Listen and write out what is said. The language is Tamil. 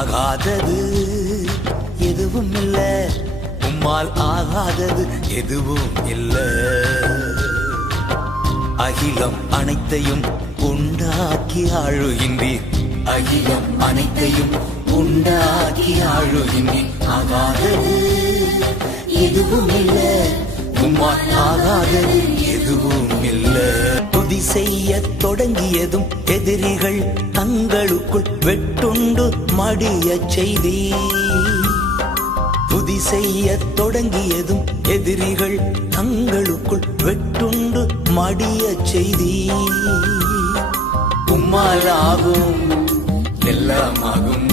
ஆகாதது எதுவும் இல்ல, உம்மால் ஆகாதது எதுவும் இல்ல. அகிலம் அனைத்தையும் உண்டாக்கி ஆளுகின்றீர், அகிலம் அனைத்தையும் உண்டாக்கி ஆளுகின்றீர். ஆகாதது எதுவும் இல்ல, உம்மால் ஆகாதது எதுவும் இல்ல. துதி செய்ய தொடங்கியதும் எதிரிகள் தங்களுக்குள் வெட்டுண்டு மடிய செய்தி. துதி செய்ய தொடங்கியதும் எதிரிகள் தங்களுக்குள் வெட்டுண்டு மடிய செய்தி. உம்மாலாகும் எல்லாமாகும்,